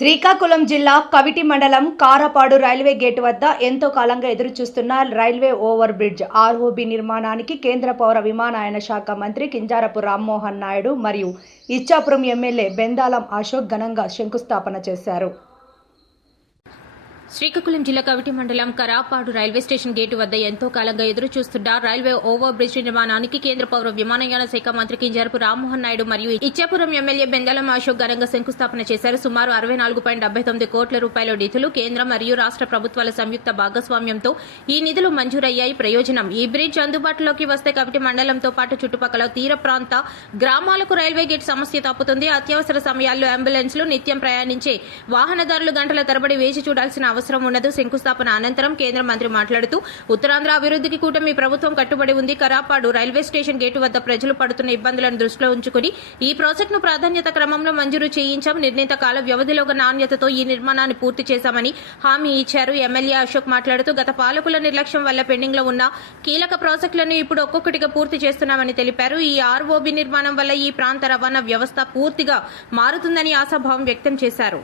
శ్రీకాకుళం జిల్లా కవిటి మండలం కారపాడు railway gate వద్ద ఎంతో కాలంగా ఎదురుచూస్తున్న రైల్వే ఓవర్ బ్రిడ్జ్ ఆర్ఓబి నిర్మాణానికి కేంద్ర పౌర విమానయాన శాఖ మంత్రి కింజారపు రామ్మోహన్ నాయుడు మరియు ఇచ్చాపురం ఎమ్మెల్యే బెందాలం అశోక్ ఘనంగా శంకుస్థాపన చేశారు. శ్రీకాకుళం జిల్లా కవిటి మండలం కరాపాడు రైల్వే స్టేషన్ గేటు వద్ద ఎంతో కాలంగా ఎదురు చూస్తున్న రైల్వే ఓవర్ బ్రిడ్జ్ నిర్మాణానికి కేంద్ర పౌర విమానయాన శాఖ మంత్రి కింజారపు రామ్మోహన్ నాయుడు మరియు ఇచ్చాపురం ఎమ్మెల్యే బెందాలం అశోక్ ఘనంగా శంకుస్థాపన చేశారు. సుమారు 64.79 కోట్ల రూపాయల నిధులు కేంద్ర మరియు రాష్ట్ర ప్రభుత్వాల సంయుక్త భాగస్వామ్యంతో ఈ నిధులు మంజూరయ్యాయి. ప్రయోజనం ఈ బ్రిడ్జ్ అందుబాటులోకి వస్తే కవిటి మండలంతో పాటు చుట్టుపక్కల తీర ప్రాంత గ్రామాలకు రైల్వే గేట్ సమస్య తప్పుతుంది. అత్యవసర సమయాల్లో అంబులెన్స్లు నిత్యం ప్రయాణించే వాహనదారులు గంటల తరబడి వేచి చూడాల్సిన అవసరం ఉండదు. శంకుస్థాపన అనంతరం కేంద్ర మంత్రి మాట్లాడుతూ ఉత్తరాంధ్ర అభివృద్ధికి కూటమి ప్రభుత్వం కట్టుబడి ఉంది. కరాపాడు రైల్వే స్టేషన్ గేటు వద్ద ప్రజలు పడుతున్న ఇబ్బందులను దృష్టిలో ఉంచుకుని ఈ ప్రాజెక్టును ప్రాధాన్యత క్రమంలో మంజూరు చేయించాం. నిర్ణీత కాల వ్యవధిలోగా నాణ్యతతో ఈ నిర్మాణాన్ని పూర్తి చేశామని హామీ ఇచ్చారు. ఎమ్మెల్యే అశోక్ మాట్లాడుతూ గత పాలకుల నిర్లక్ష్యం వల్ల పెండింగ్ లో ఉన్న కీలక ప్రాజెక్టులను ఇప్పుడు ఒక్కొక్కటిగా పూర్తి చేస్తున్నామని తెలిపారు. ఈ ఆర్ఓబి నిర్మాణం వల్ల ఈ ప్రాంత రవాణా వ్యవస్థ పూర్తిగా మారుతుందని ఆశాభావం వ్యక్తం చేశారు.